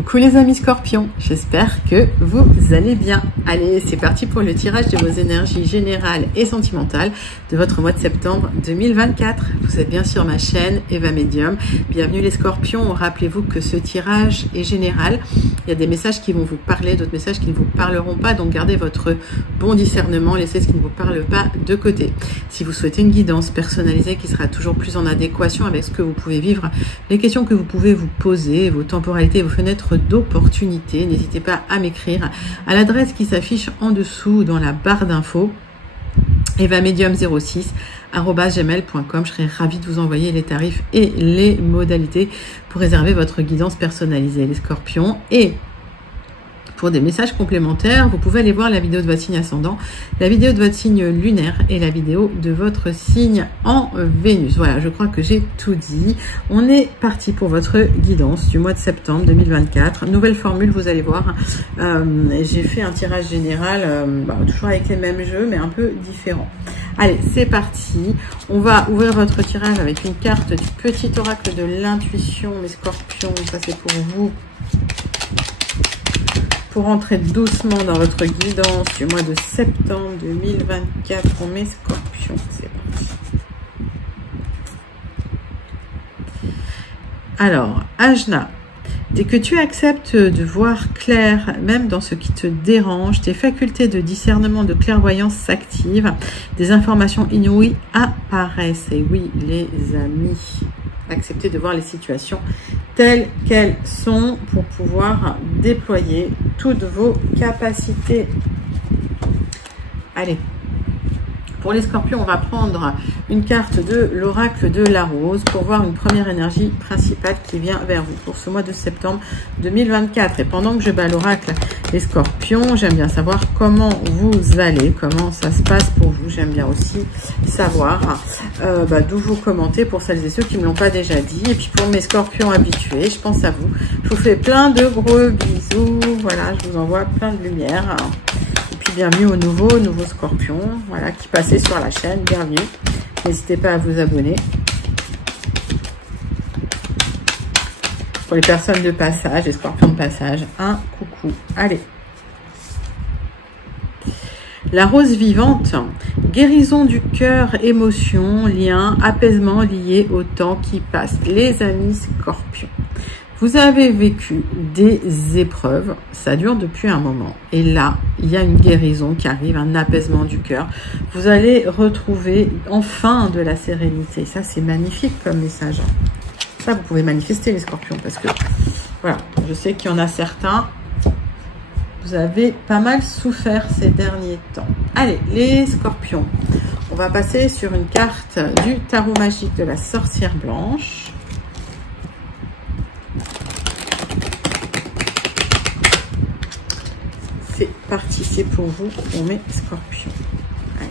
Coucou les amis scorpions, j'espère que vous allez bien. Allez, c'est parti pour le tirage de vos énergies générales et sentimentales de votre mois de septembre 2024. Vous êtes bien sur ma chaîne Eva Medium. Bienvenue les scorpions. Rappelez-vous que ce tirage est général. Il y a des messages qui vont vous parler, d'autres messages qui ne vous parleront pas. Donc gardez votre bon discernement, laissez ce qui ne vous parle pas de côté. Si vous souhaitez une guidance personnalisée qui sera toujours plus en adéquation avec ce que vous pouvez vivre, les questions que vous pouvez vous poser, vos temporalités, vos fenêtres d'opportunités, n'hésitez pas à m'écrire à l'adresse qui s'affiche en dessous dans la barre d'infos, evamedium06@gmail.com. Je serai ravie de vous envoyer les tarifs et les modalités pour réserver votre guidance personnalisée, les scorpions. Et pour des messages complémentaires, vous pouvez aller voir la vidéo de votre signe ascendant, la vidéo de votre signe lunaire et la vidéo de votre signe en Vénus. Voilà, je crois que j'ai tout dit. On est parti pour votre guidance du mois de septembre 2024. Nouvelle formule, vous allez voir. J'ai fait un tirage général, toujours avec les mêmes jeux, mais un peu différent. Allez, c'est parti. On va ouvrir votre tirage avec une carte du petit oracle de l'intuition, mes scorpions. Ça, c'est pour vous. Pour entrer doucement dans votre guidance du mois de septembre 2024 pour mes scorpions. C'est parti. Alors, Ajna, dès que tu acceptes de voir clair, même dans ce qui te dérange, tes facultés de discernement, de clairvoyance s'activent, des informations inouïes apparaissent. Et oui, les amis, acceptez de voir les situations telles qu'elles sont pour pouvoir déployer toutes vos capacités. Allez, pour les scorpions, on va prendre une carte de l'oracle de la rose pour voir une première énergie principale qui vient vers vous pour ce mois de septembre 2024. Et pendant que je bats l'oracle, les scorpions, j'aime bien savoir comment vous allez, comment ça se passe pour vous. J'aime bien aussi savoir d'où vous commentez pour celles et ceux qui ne me l'ont pas déjà dit. Et puis pour mes scorpions habitués, je pense à vous. Je vous fais plein de gros bisous. Voilà, je vous envoie plein de lumière. Et puis bienvenue aux nouveaux scorpions, voilà, qui passaient sur la chaîne. Bienvenue. N'hésitez pas à vous abonner. Pour les personnes de passage, les scorpions de passage, un coucou. Allez. La rose vivante, guérison du cœur, émotion, lien, apaisement lié au temps qui passe. Les amis scorpions, vous avez vécu des épreuves, ça dure depuis un moment. Et là, il y a une guérison qui arrive, un apaisement du cœur. Vous allez retrouver enfin de la sérénité. Ça, c'est magnifique comme message. Ça, vous pouvez manifester les scorpions parce que, voilà, je sais qu'il y en a certains. Vous avez pas mal souffert ces derniers temps. Allez, les scorpions. On va passer sur une carte du tarot magique de la sorcière blanche. C'est parti, c'est pour vous, pour mes scorpions. Allez.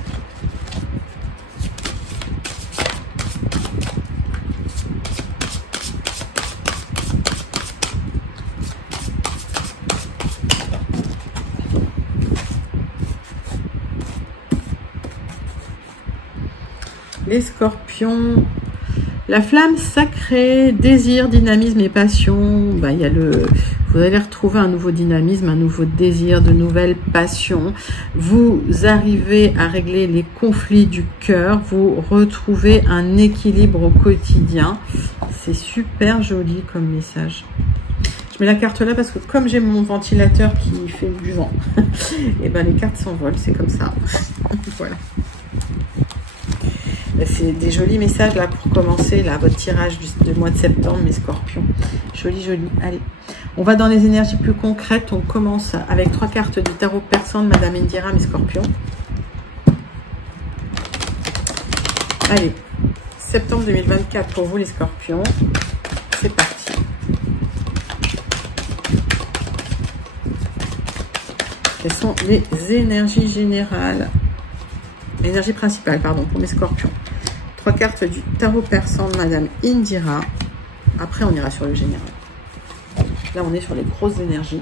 Les scorpions, la flamme sacrée, désir, dynamisme et passion. Il y a vous allez retrouver un nouveau dynamisme, un nouveau désir, de nouvelles passions. Vous arrivez à régler les conflits du cœur. Vous retrouvez un équilibre au quotidien. C'est super joli comme message. Je mets la carte là parce que comme j'ai mon ventilateur qui fait du vent, et les cartes s'envolent, c'est comme ça. Voilà. C'est des jolis messages là pour commencer là votre tirage du mois de septembre, mes scorpions. Joli, joli. Allez, on va dans les énergies plus concrètes. On commence avec 3 cartes du tarot persan de Madame Indira, mes scorpions. Allez, septembre 2024 pour vous les scorpions. C'est parti. Quelles sont les énergies générales? L'énergie principale, pardon, pour mes scorpions. 3 cartes du tarot persan de Madame Indira. Après, on ira sur le général. Là, on est sur les grosses énergies.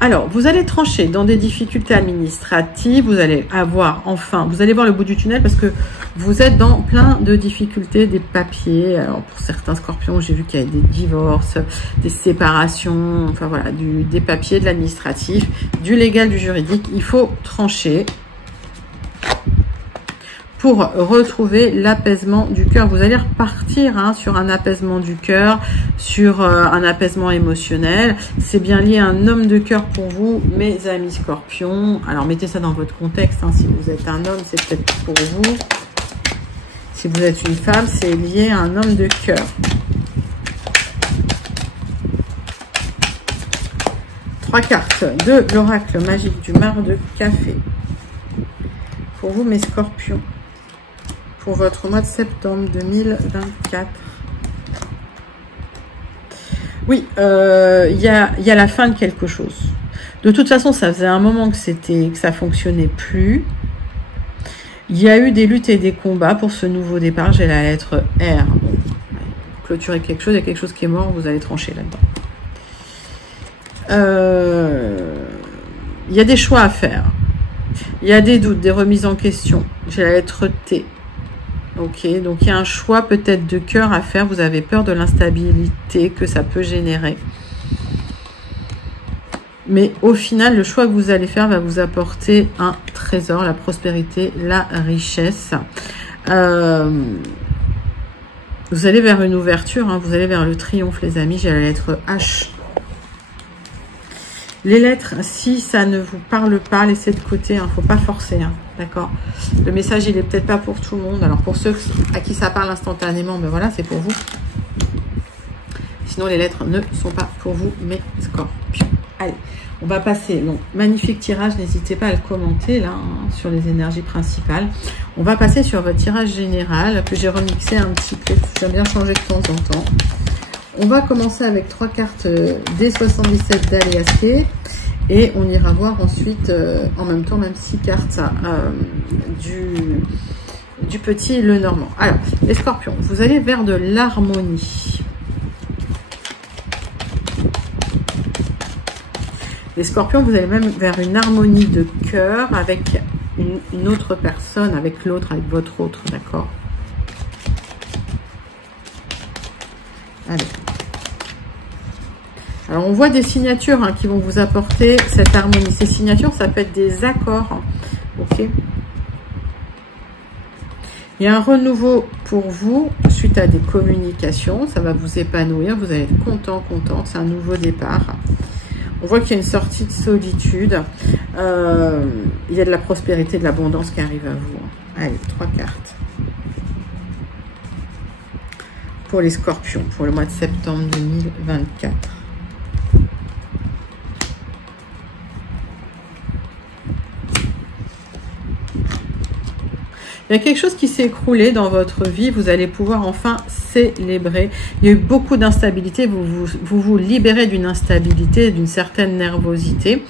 Alors, vous allez trancher dans des difficultés administratives. Vous allez avoir, enfin, vous allez voir le bout du tunnel parce que Vous êtes dans plein de difficultés, des papiers. Alors pour certains scorpions, j'ai vu qu'il y avait des divorces, des séparations, enfin voilà, des papiers, de l'administratif, du légal, du juridique. Il faut trancher pour retrouver l'apaisement du cœur. Vous allez repartir sur un apaisement du cœur, sur un apaisement émotionnel. C'est bien lié à un homme de cœur pour vous, mes amis scorpions. Alors mettez ça dans votre contexte. Si vous êtes un homme, c'est peut-être pour vous. Si vous êtes une femme, c'est lié à un homme de cœur. Trois cartes de l'oracle magique du mar de café. Pour vous, mes scorpions. Pour votre mois de septembre 2024. Oui, il y a la fin de quelque chose. De toute façon, ça faisait un moment que ça fonctionnait plus. Il y a eu des luttes et des combats pour ce nouveau départ. J'ai la lettre R. Bon, clôturer quelque chose, il y a quelque chose qui est mort, vous allez trancher là-dedans. Il y a des choix à faire. Il y a des doutes, des remises en question. J'ai la lettre T. Ok, donc il y a un choix peut-être de cœur à faire. Vous avez peur de l'instabilité que ça peut générer. Mais au final, le choix que vous allez faire va vous apporter un trésor, la prospérité, la richesse. Vous allez vers une ouverture, vous allez vers le triomphe, les amis. J'ai la lettre H. Les lettres, si ça ne vous parle pas, laissez de côté, il ne faut pas forcer, d'accord. Le message, il n'est peut-être pas pour tout le monde. Alors, pour ceux à qui ça parle instantanément, ben voilà, c'est pour vous. Sinon, les lettres ne sont pas pour vous, mes scorpions. Allez, on va passer. Donc, magnifique tirage, n'hésitez pas à le commenter, là, sur les énergies principales. On va passer sur votre tirage général, que j'ai remixé un petit peu, j'aime bien changer de temps en temps. On va commencer avec 3 cartes des 77 d'Aliasqué et on ira voir ensuite en même temps même 6 cartes du petit le normand. Alors, les scorpions, vous allez vers de l'harmonie. Les scorpions, vous allez même vers une harmonie de cœur avec une autre personne, avec l'autre, avec votre autre, d'accord? Allez. Alors, on voit des signatures qui vont vous apporter cette harmonie. Ces signatures, ça peut être des accords. Ok. Il y a un renouveau pour vous suite à des communications. Ça va vous épanouir. Vous allez être content, contente. C'est un nouveau départ. On voit qu'il y a une sortie de solitude. Il y a de la prospérité, de l'abondance qui arrive à vous. Allez, 3 cartes. Pour les scorpions, pour le mois de septembre 2024. Il y a quelque chose qui s'est écroulé dans votre vie. Vous allez pouvoir enfin célébrer. Il y a eu beaucoup d'instabilité. Vous libérez d'une instabilité, d'une certaine nervosité.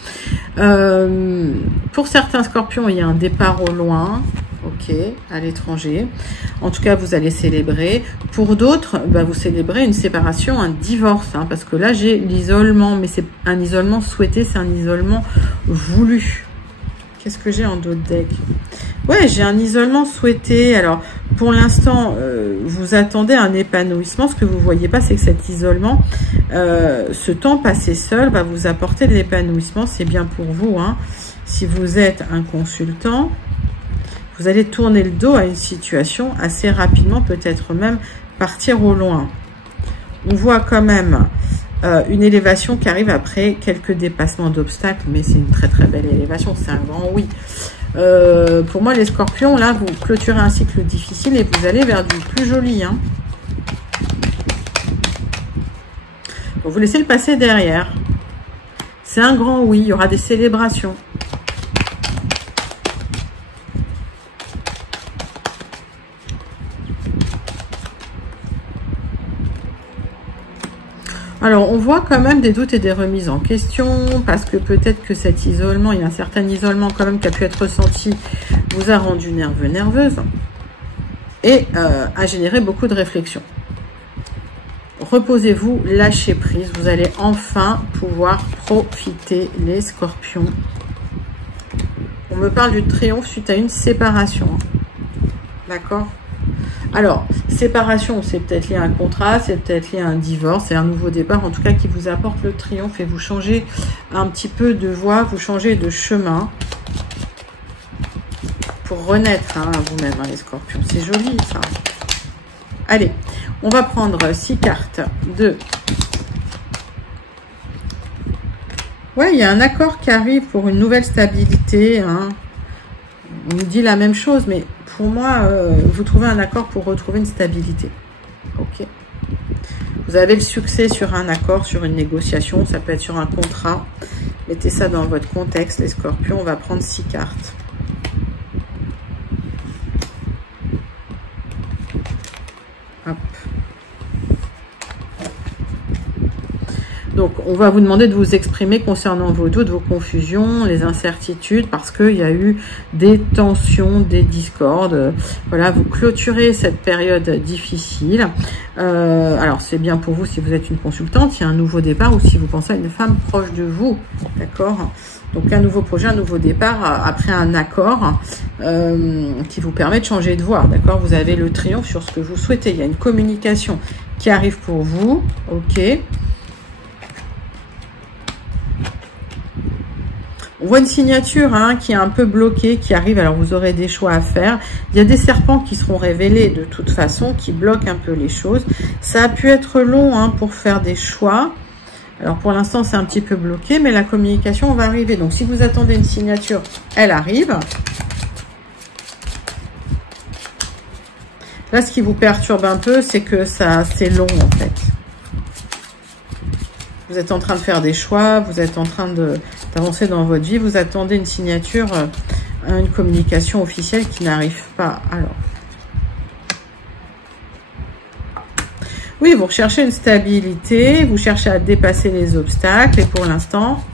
Pour certains scorpions, il y a un départ au loin. Ok, à l'étranger. En tout cas, vous allez célébrer. Pour d'autres, vous célébrez une séparation, un divorce. Parce que là, j'ai l'isolement. Mais c'est un isolement souhaité, c'est un isolement voulu. Qu'est-ce que j'ai en d'autres decks? Ouais, j'ai un isolement souhaité. Alors, pour l'instant, vous attendez un épanouissement. Ce que vous ne voyez pas, c'est que cet isolement, ce temps passé seul va vous apporter de l'épanouissement. C'est bien pour vous. Si vous êtes un consultant, vous allez tourner le dos à une situation assez rapidement, peut-être même partir au loin. On voit quand même une élévation qui arrive après quelques dépassements d'obstacles, mais c'est une très très belle élévation, c'est un grand oui. Pour moi, les scorpions, là, vous clôturez un cycle difficile et vous allez vers du plus joli. Donc, vous laissez le passé derrière. C'est un grand oui, il y aura des célébrations. Alors, on voit quand même des doutes et des remises en question, parce que peut-être que cet isolement, il y a un certain isolement quand même qui a pu être ressenti, vous a rendu nerveux, nerveuse, et a généré beaucoup de réflexions. Reposez-vous, lâchez prise, vous allez enfin pouvoir profiter, les scorpions. On me parle du triomphe suite à une séparation. D'accord? Alors, séparation, c'est peut-être lié à un contrat, c'est peut-être lié à un divorce, c'est un nouveau départ, en tout cas qui vous apporte le triomphe et vous changez un petit peu de voie, vous changez de chemin pour renaître hein, à vous-même, hein, les scorpions. C'est joli, ça. Allez, on va prendre 6 cartes de... Ouais, il y a un accord qui arrive pour une nouvelle stabilité. Hein. On nous dit la même chose, mais pour moi, vous trouvez un accord pour retrouver une stabilité. Ok. Vous avez le succès sur un accord, sur une négociation. Ça peut être sur un contrat. Mettez ça dans votre contexte, les scorpions. On va prendre 6 cartes. Hop. Donc, on va vous demander de vous exprimer concernant vos doutes, vos confusions, les incertitudes, parce qu'il y a eu des tensions, des discordes. Voilà, vous clôturez cette période difficile. Alors, c'est bien pour vous si vous êtes une consultante, il y a un nouveau départ, ou si vous pensez à une femme proche de vous, d'accord? Donc, un nouveau projet, un nouveau départ, après un accord qui vous permet de changer de voie, d'accord? Vous avez le triomphe sur ce que vous souhaitez. Il y a une communication qui arrive pour vous, ok? On voit une signature hein, qui est un peu bloquée, qui arrive, alors vous aurez des choix à faire. Il y a des serpents qui seront révélés de toute façon, qui bloquent un peu les choses. Ça a pu être long hein, pour faire des choix. Alors pour l'instant, c'est un petit peu bloqué, mais la communication va arriver. Donc si vous attendez une signature, elle arrive. Là, ce qui vous perturbe un peu, c'est que c'est long en fait. Vous êtes en train de faire des choix, vous êtes en train d'avancer dans votre vie, vous attendez une signature, une communication officielle qui n'arrive pas. Alors, oui, vous recherchez une stabilité, vous cherchez à dépasser les obstacles, et pour l'instant,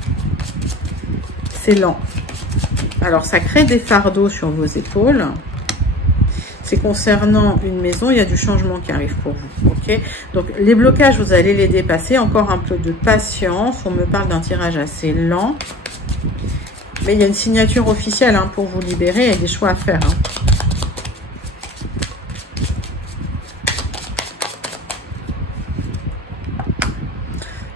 c'est lent. Alors, ça crée des fardeaux sur vos épaules. C'est concernant une maison, il y a du changement qui arrive pour vous. Ok, donc les blocages, vous allez les dépasser. Encore un peu de patience. On me parle d'un tirage assez lent. Mais il y a une signature officielle hein, pour vous libérer et des choix à faire. Hein.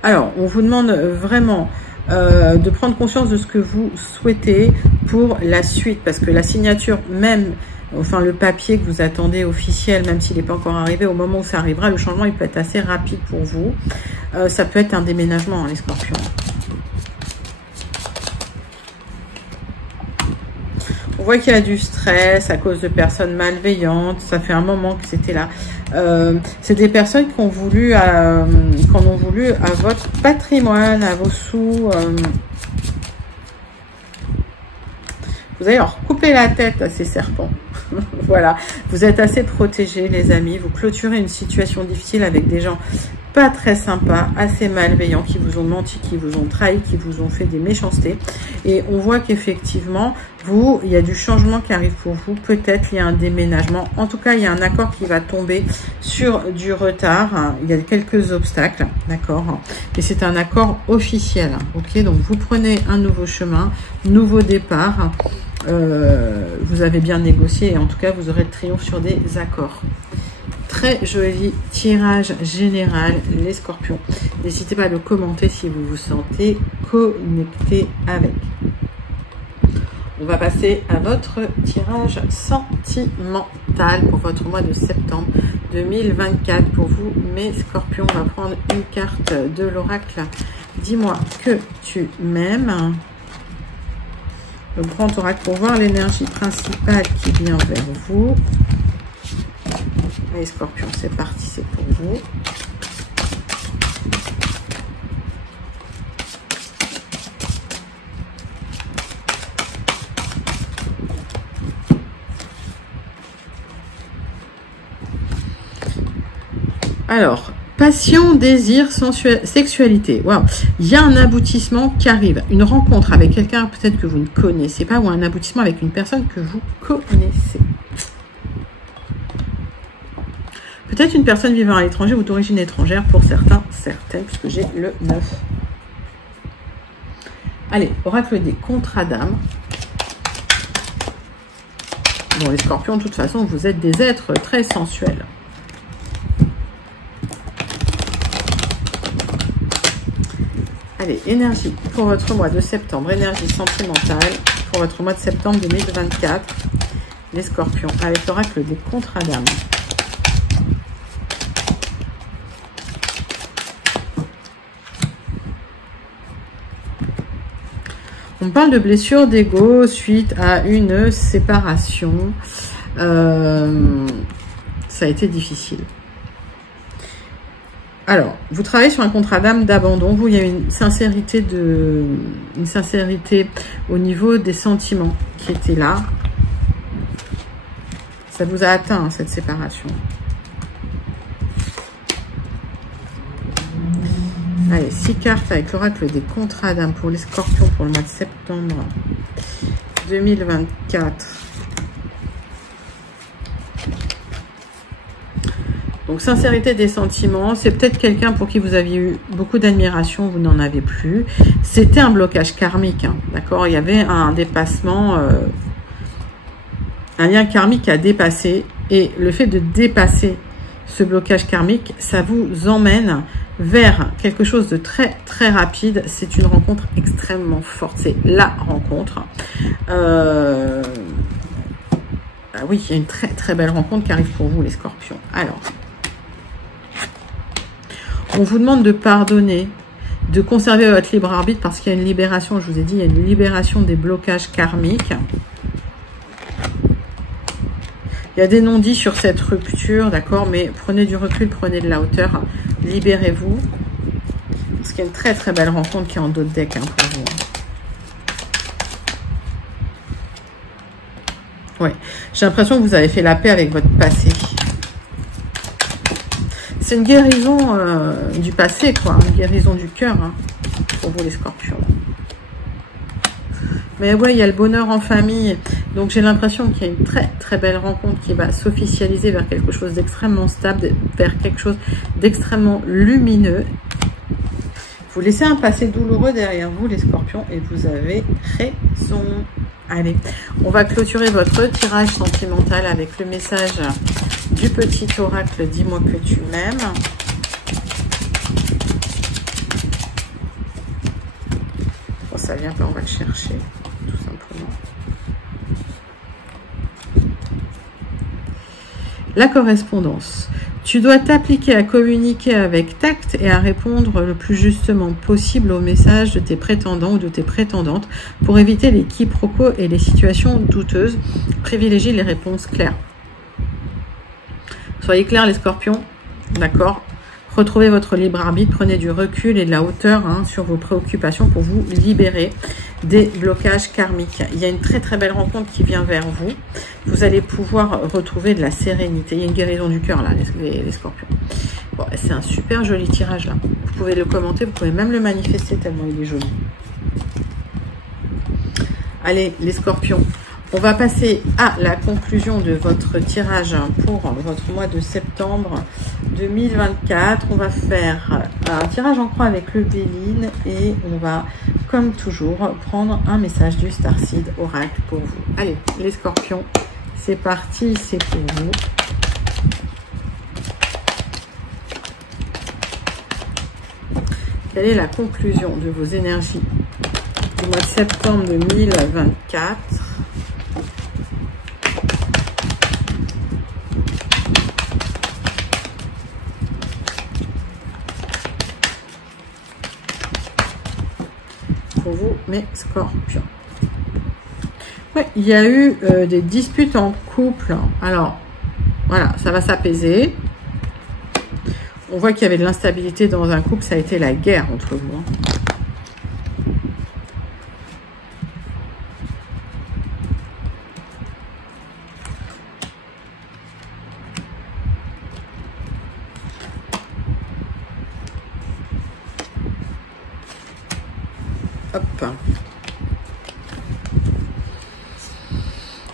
Alors, on vous demande vraiment de prendre conscience de ce que vous souhaitez pour la suite. Parce que la signature même... Enfin, le papier que vous attendez officiel, même s'il n'est pas encore arrivé, au moment où ça arrivera, le changement, il peut être assez rapide pour vous. Ça peut être un déménagement, hein, les scorpions. On voit qu'il y a du stress à cause de personnes malveillantes. Ça fait un moment que c'était là. C'est des personnes qui ont voulu, à votre patrimoine, à vos sous. Vous allez leur couper la tête à ces serpents. Voilà, vous êtes assez protégés les amis, vous clôturez une situation difficile avec des gens pas très sympas, assez malveillants, qui vous ont menti, qui vous ont trahi, qui vous ont fait des méchancetés. Et on voit qu'effectivement, il y a du changement qui arrive pour vous, peut-être il y a un déménagement, en tout cas il y a un accord qui va tomber sur du retard, hein. Il y a quelques obstacles, d'accord, et c'est un accord officiel, ok, donc vous prenez un nouveau chemin, nouveau départ. Vous avez bien négocié et en tout cas vous aurez le triomphe sur des accords. Très joli tirage général les scorpions. N'hésitez pas à le commenter si vous vous sentez connecté avec. On va passer à votre tirage sentimental pour votre mois de septembre 2024. Pour vous mes scorpions, on va prendre une carte de l'oracle. Dis-moi que tu m'aimes. Le grand oracle pour voir l'énergie principale qui vient vers vous. Allez scorpions, c'est parti, c'est pour vous. Alors, passion, désir, sexualité. Waouh, il y a un aboutissement qui arrive. Une rencontre avec quelqu'un peut-être que vous ne connaissez pas ou un aboutissement avec une personne que vous connaissez. Peut-être une personne vivant à l'étranger ou d'origine étrangère pour certains, certaines, puisque j'ai le 9. Allez, oracle des contrats d'âme. Bon, les scorpions, de toute façon, vous êtes des êtres très sensuels. Allez, énergie pour votre mois de septembre, énergie sentimentale pour votre mois de septembre 2024, les scorpions, avec l'oracle des contrats d'âme. On parle de blessure d'ego suite à une séparation. Ça a été difficile. Alors, vous travaillez sur un contrat d'âme d'abandon. Vous, il y a une sincérité au niveau des sentiments qui était là. Ça vous a atteint, cette séparation. Allez, 6 cartes avec l'oracle des contrats d'âme pour les scorpions pour le mois de septembre 2024. Donc, sincérité des sentiments. C'est peut-être quelqu'un pour qui vous aviez eu beaucoup d'admiration, vous n'en avez plus. C'était un blocage karmique, hein, d'accord? Il y avait un dépassement, un lien karmique à dépasser. Et le fait de dépasser ce blocage karmique, ça vous emmène vers quelque chose de très très rapide. C'est une rencontre extrêmement forte, c'est la rencontre. Ah oui, il y a une très très belle rencontre qui arrive pour vous, les scorpions. Alors, on vous demande de pardonner, de conserver votre libre arbitre parce qu'il y a une libération, je vous ai dit, il y a une libération des blocages karmiques. Il y a des non-dits sur cette rupture, d'accord, mais prenez du recul, prenez de la hauteur, libérez-vous. Parce qu'il y a une très très belle rencontre qui est en dos de deck, hein, pour vous. Ouais, j'ai l'impression que vous avez fait la paix avec votre passé. C'est une guérison du passé, quoi, une guérison du cœur, hein, pour vous les scorpions. Mais ouais, il y a le bonheur en famille. Donc, j'ai l'impression qu'il y a une très, très belle rencontre qui va s'officialiser vers quelque chose d'extrêmement stable, vers quelque chose d'extrêmement lumineux. Vous laissez un passé douloureux derrière vous, les scorpions, et vous avez raison. Allez, on va clôturer votre tirage sentimental avec le message du petit oracle « Dis-moi que tu m'aimes ». Bon, ça vient pas, on va le chercher. Tout simplement. La correspondance. Tu dois t'appliquer à communiquer avec tact et à répondre le plus justement possible aux messages de tes prétendants ou de tes prétendantes pour éviter les quiproquos et les situations douteuses. Privilégie les réponses claires. Soyez clairs les scorpions, d'accord? Retrouvez votre libre arbitre, prenez du recul et de la hauteur, hein, sur vos préoccupations pour vous libérer des blocages karmiques. Il y a une très très belle rencontre qui vient vers vous. Vous allez pouvoir retrouver de la sérénité. Il y a une guérison du cœur là, les scorpions. Bon, c'est un super joli tirage là. Vous pouvez le commenter, vous pouvez même le manifester tellement il est joli. Allez les scorpions. On va passer à la conclusion de votre tirage pour votre mois de septembre 2024. On va faire un tirage en croix avec le Béline et on va, comme toujours, prendre un message du Starseed Oracle pour vous. Allez, les scorpions, c'est parti, c'est pour vous. Quelle est la conclusion de vos énergies du mois de septembre 2024 ? Pour vous, mes scorpions. Ouais, il y a eu des disputes en couple. Alors, voilà, ça va s'apaiser. On voit qu'il y avait de l'instabilité dans un couple. Ça a été la guerre entre vous. Hein. Hop.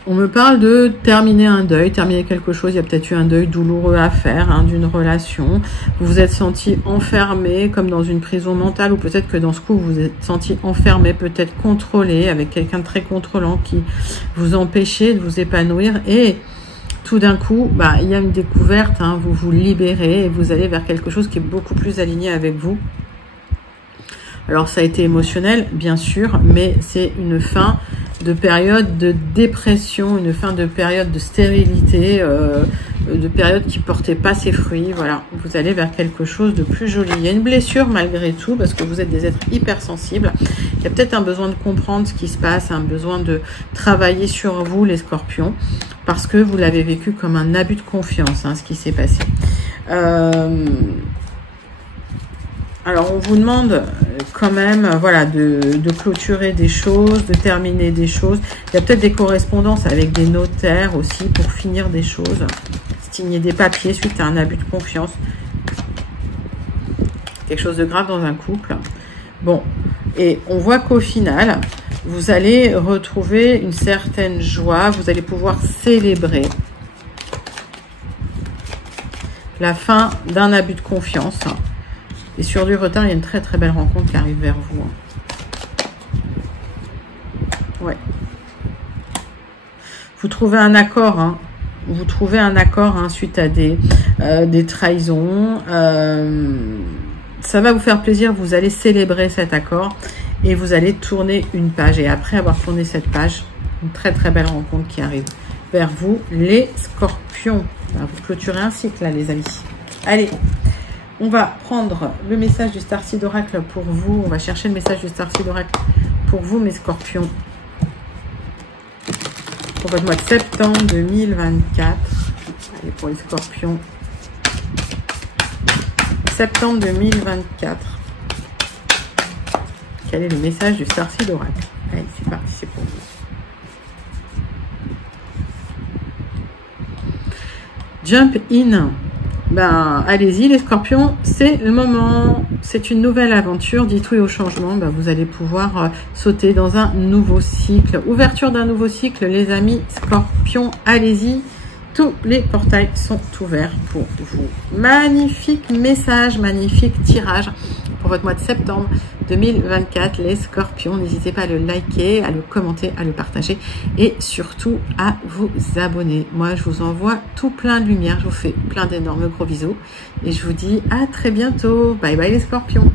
On me parle de terminer un deuil, terminer quelque chose. Il y a peut-être eu un deuil douloureux à faire, hein, d'une relation. Vous vous êtes senti enfermé, comme dans une prison mentale, ou peut-être que dans ce coup, vous vous êtes senti enfermé, peut-être contrôlé, avec quelqu'un de très contrôlant qui vous empêchait de vous épanouir. Et tout d'un coup, bah, il y a une découverte, hein, vous vous libérez et vous allez vers quelque chose qui est beaucoup plus aligné avec vous. Alors, ça a été émotionnel, bien sûr, mais c'est une fin de période de dépression, une fin de période de stérilité, de période qui portait pas ses fruits. Voilà, vous allez vers quelque chose de plus joli. Il y a une blessure malgré tout, parce que vous êtes des êtres hypersensibles. Il y a peut-être un besoin de comprendre ce qui se passe, un besoin de travailler sur vous, les scorpions, parce que vous l'avez vécu comme un abus de confiance, hein, ce qui s'est passé. Alors, on vous demande quand même, voilà, de clôturer des choses, de terminer des choses. Il y a peut-être des correspondances avec des notaires aussi pour finir des choses. Signer des papiers suite à un abus de confiance. Quelque chose de grave dans un couple. Bon, et on voit qu'au final, vous allez retrouver une certaine joie. Vous allez pouvoir célébrer la fin d'un abus de confiance. Et sur du retard, il y a une très très belle rencontre qui arrive vers vous. Ouais. Vous trouvez un accord, hein. Vous trouvez un accord, hein, suite à des trahisons. Ça va vous faire plaisir, vous allez célébrer cet accord et vous allez tourner une page. Et après avoir tourné cette page, une très très belle rencontre qui arrive vers vous, les scorpions. Alors, vous clôturez un cycle là, les amis. Allez, on va prendre le message du Starseed Oracle pour vous. On va chercher le message du Starseed Oracle pour vous, mes scorpions. Pour votre mois de septembre 2024. Allez, pour les scorpions. Septembre 2024. Quel est le message du Starseed Oracle? Allez, c'est parti, c'est pour vous. Jump in. Ben, allez-y les scorpions, c'est le moment, c'est une nouvelle aventure, dites oui au changement, ben, vous allez pouvoir sauter dans un nouveau cycle. Ouverture d'un nouveau cycle, les amis scorpions, allez-y, tous les portails sont ouverts pour vous. Magnifique message, magnifique tirage pour votre mois de septembre 2024, les scorpions. N'hésitez pas à le liker, à le commenter, à le partager et surtout à vous abonner. Moi, je vous envoie tout plein de lumière. Je vous fais plein d'énormes gros bisous et je vous dis à très bientôt. Bye bye les scorpions.